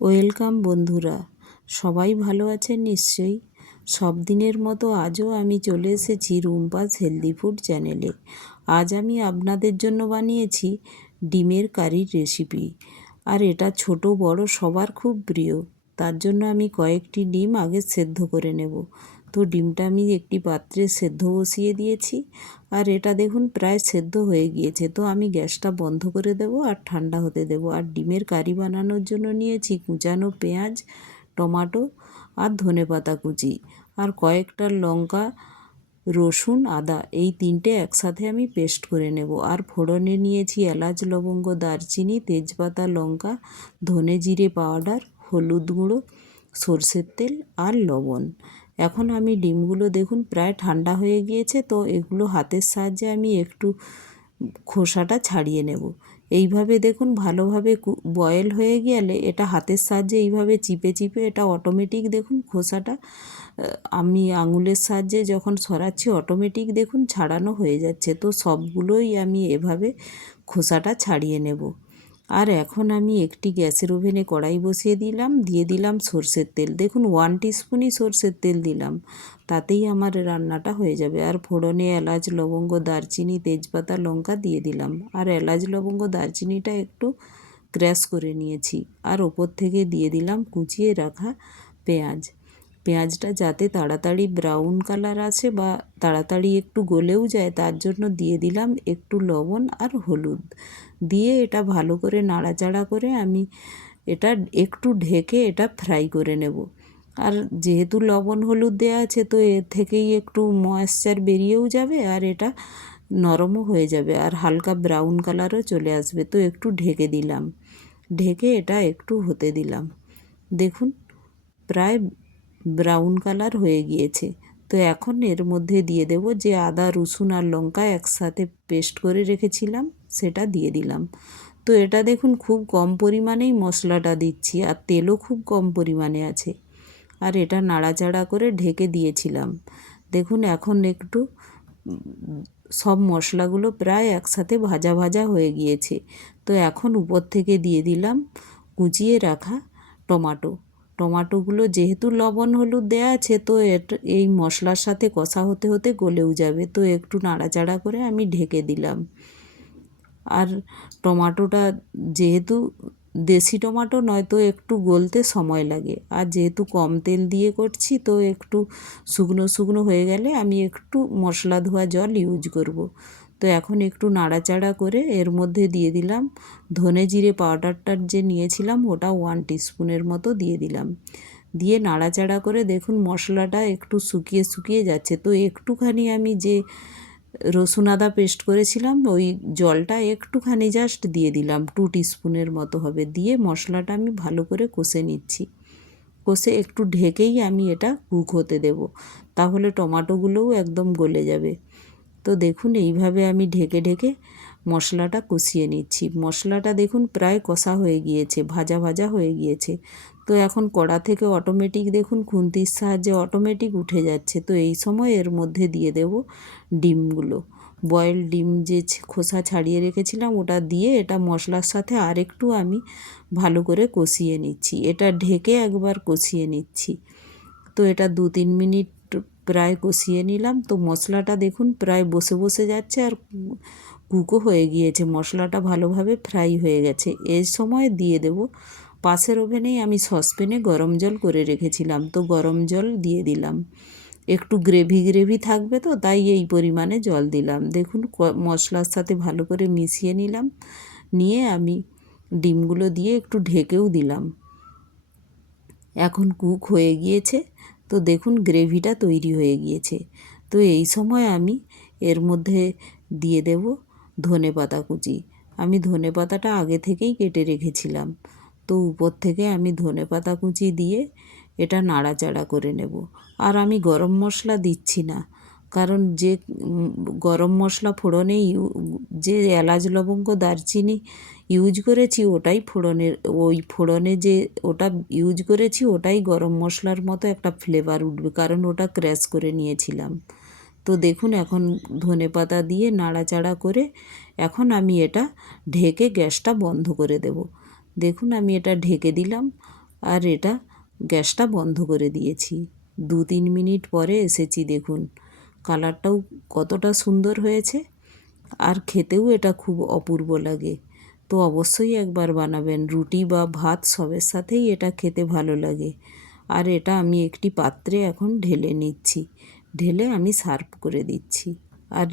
Welcome বন্ধুরা, সবাই ভালো আছেন নিশ্চয়ই। সব দিনের মতো আজও আমি চলে এসেছি রুম্পাস হেলদি ফুড চ্যানেলে। আজ আমি আপনাদের জন্য বানিয়েছি ডিমের কারির রেসিপি। আর এটা ছোট বড় সবার খুব প্রিয়। তার জন্য আমি কয়েকটি ডিম আগে সেদ্ধ করে নেব। তো ডিমটা আমি একটি পাত্রে সেদ্ধ বসিয়ে দিয়েছি। আর এটা দেখুন প্রায় সেদ্ধ হয়ে গিয়েছে। তো আমি গ্যাসটা বন্ধ করে দেব আর ঠান্ডা হতে দেব। আর ডিমের কারি বানানোর জন্য নিয়েছি কুচানো পেঁয়াজ, টমেটো আর ধনেপাতা কুচি, আর কয়েকটা লঙ্কা, রসুন, আদা, এই তিনটে একসাথে আমি পেস্ট করে নেব। আর ফোড়নে নিয়েছি এলাচ, লবঙ্গ, দারচিনি, তেজপাতা, লঙ্কা, ধনে জিরে পাউডার, হলুদ গুঁড়ো, সরষের তেল আর লবণ। এখন আমি ডিমগুলো দেখুন প্রায় ঠান্ডা হয়ে গিয়েছে। তো এগুলো হাতের সাহায্যে আমি একটু খোসাটা ছাড়িয়ে নেব। এইভাবে দেখুন ভালোভাবে বয়েল হয়ে গেলে এটা হাতের সাহায্যে এইভাবে চিপে চিপে এটা অটোমেটিক দেখুন খোসাটা আমি আঙুলের সাহায্যে যখন সরাচ্ছি অটোমেটিক দেখুন ছাড়ানো হয়ে যাচ্ছে। তো সবগুলোই আমি এভাবে খোসাটা ছাড়িয়ে নেব। আর এখন আমি একটি গ্যাসের ওভেনে কড়াই বসিয়ে দিয়ে দিলাম সরষের তেল। দেখুন 1 টিস্পুনই সরষের তেল দিলাম, তাতেই আমার রান্নাটা হয়ে যাবে। আর ফোড়নে এলাচ, লবঙ্গ, দারচিনি, তেজপাতা, লঙ্কা দিয়ে দিলাম। আর এলাচ, লবঙ্গ, দারচিনিটা একটু ক্র্যাশ করে নিয়েছি। আর ওপর থেকে দিয়ে দিলাম কুচিয়ে রাখা পেঁয়াজ। পেঁয়াজটা যাতে তাড়াতাড়ি ব্রাউন কালার আসে বা তাড়াতাড়ি একটু গলেও যায়, তার জন্য দিয়ে দিলাম একটু লবণ আর হলুদ। দিয়ে এটা ভালো করে নাড়াচাড়া করে আমি এটা একটু ঢেকে এটা ফ্রাই করে নেব। আর যেহেতু লবণ হলুদ দেওয়া আছে, তো এর থেকেই একটু ময়েশ্চার বেরিয়েও যাবে আর এটা নরমও হয়ে যাবে আর হালকা ব্রাউন কালারও চলে আসবে। তো একটু ঢেকে দিলাম, ঢেকে এটা একটু হতে দিলাম। দেখুন প্রায় ব্রাউন কালার হয়ে গিয়েছে। তো এখন এর মধ্যে দিয়ে দেব যে আদা, রসুন আর লঙ্কা একসাথে পেস্ট করে রেখেছিলাম, সেটা দিয়ে দিলাম। তো এটা দেখুন খুব কম পরিমাণেই মশলাটা দিচ্ছি আর তেলও খুব কম পরিমাণে আছে। আর এটা নাড়াচাড়া করে ঢেকে দিয়েছিলাম। দেখুন এখন একটু সব মশলাগুলো প্রায় একসাথে ভাজা ভাজা হয়ে গিয়েছে। তো এখন উপর থেকে দিয়ে দিলাম কুচিয়ে রাখা টমাটোগুলো। যেহেতু লবণ হলুদ দেওয়া আছে, তো এই মশলার সাথে কষা হতে হতে গলেও যাবে। তো একটু নাড়াচাড়া করে আমি ঢেকে দিলাম। আর টমাটোটা যেহেতু দেশি টমাটো নয়, তো একটু গলতে সময় লাগে। আর যেহেতু কম তেল দিয়ে করছি, তো একটু শুকনো শুকনো হয়ে গেলে আমি একটু মশলা ধোয়া জল ইউজ করব। তো এখন একটু নাড়াচাড়া করে এর মধ্যে দিয়ে দিলাম ধনে জিরে পাউডারটার যে নিয়েছিলাম, ওটা 1 টিস্পুনের মতো দিয়ে দিলাম। দিয়ে নাড়াচাড়া করে দেখুন মশলাটা একটু শুকিয়ে শুকিয়ে যাচ্ছে। তো একটুখানি আমি যে রসুন আদা পেস্ট করেছিলাম, ওই জলটা একটুখানি জাস্ট দিয়ে দিলাম, 2 টিস্পুনের মতো হবে। দিয়ে মশলাটা আমি ভালো করে কষে নিচ্ছি। কষে একটু ঢেকেই আমি এটা কুক হতে দেব, তাহলে টমেটোগুলোও একদম গলে যাবে। তো দেখুন এইভাবে আমি ঢেকে ঢেকে মশলাটা কষিয়ে নিচ্ছি। মশলাটা দেখুন প্রায় কষা হয়ে গিয়েছে, ভাজা ভাজা হয়ে গিয়েছে। তো এখন কড়া থেকে অটোমেটিক দেখুন খুন্তির সাহায্যে অটোমেটিক উঠে যাচ্ছে। তো এই সময় এর মধ্যে দিয়ে দেব ডিমগুলো। বয়েলড ডিম যে খোসা ছাড়িয়ে রেখেছিলাম, ওটা দিয়ে এটা মশলার সাথে আরেকটু আমি ভালো করে কষিয়ে নিচ্ছি। এটা ঢেকে একবার কষিয়ে নিচ্ছি। তো এটা 2-3 মিনিট প্রায় কষিয়ে নিলাম। তো মশলাটা দেখুন প্রায় বসে বসে যাচ্ছে আর কুকও হয়ে গিয়েছে, মশলাটা ভালোভাবে ফ্রাই হয়ে গেছে। এই সময় দিয়ে দেব পাশের ওভেনেই আমি সসপ্যানে গরম জল করে রেখেছিলাম, তো গরম জল দিয়ে দিলাম। একটু গ্রেভি গ্রেভি থাকবে, তো তাই এই পরিমাণে জল দিলাম। দেখুন মশলার সাথে ভালো করে মিশিয়ে নিলাম, নিয়ে আমি ডিমগুলো দিয়ে একটু ঢেকেও দিলাম। এখন কুক হয়ে গিয়েছে। তো দেখুন গ্রেভিটা তৈরি হয়ে গিয়েছে। তো এই সময় আমি এর মধ্যে দিয়ে দেব ধনেপাতা কুচি। আমি ধনেপাতাটা আগে থেকেই কেটে রেখেছিলাম। তো উপর থেকে আমি ধনেপাতা কুচি দিয়ে এটা নাড়াচাড়া করে নেব। আর আমি গরম মশলা দিচ্ছি না, কারণ যে গরম মশলা ফোড়নে যে এলাচ, লবঙ্গ, দারচিনি ইউজ করেছি, ওটাই ফোড়নের ওই ফোড়নে যে ওটা ইউজ করেছি, ওটাই গরম মশলার মতো একটা ফ্লেভার উঠবে, কারণ ওটা ক্র্যাশ করে নিয়েছিলাম। তো দেখুন এখন ধনেপাতা দিয়ে নাড়াচাড়া করে এখন আমি এটা ঢেকে গ্যাসটা বন্ধ করে দেব। দেখুন আমি এটা ঢেকে দিলাম। আর এটা গ্যাসটা বন্ধ করে দিয়েছি। 2-3 মিনিট পরে এসেছি, দেখুন কালারটাও কতটা সুন্দর হয়েছে, আর খেতেও এটা খুব অপূর্ব লাগে। তো অবশ্যই একবার বানাবেন, রুটি বা ভাত সবের সাথেই এটা খেতে ভালো লাগে। আর এটা আমি একটি পাত্রে এখন ঢেলে নিচ্ছি, ঢেলে আমি সার্ভ করে দিচ্ছি। আর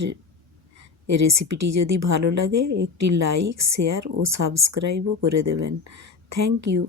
এই রেসিপিটি যদি ভালো লাগে একটি লাইক, শেয়ার ও সাবস্ক্রাইবও করে দেবেন। Thank you.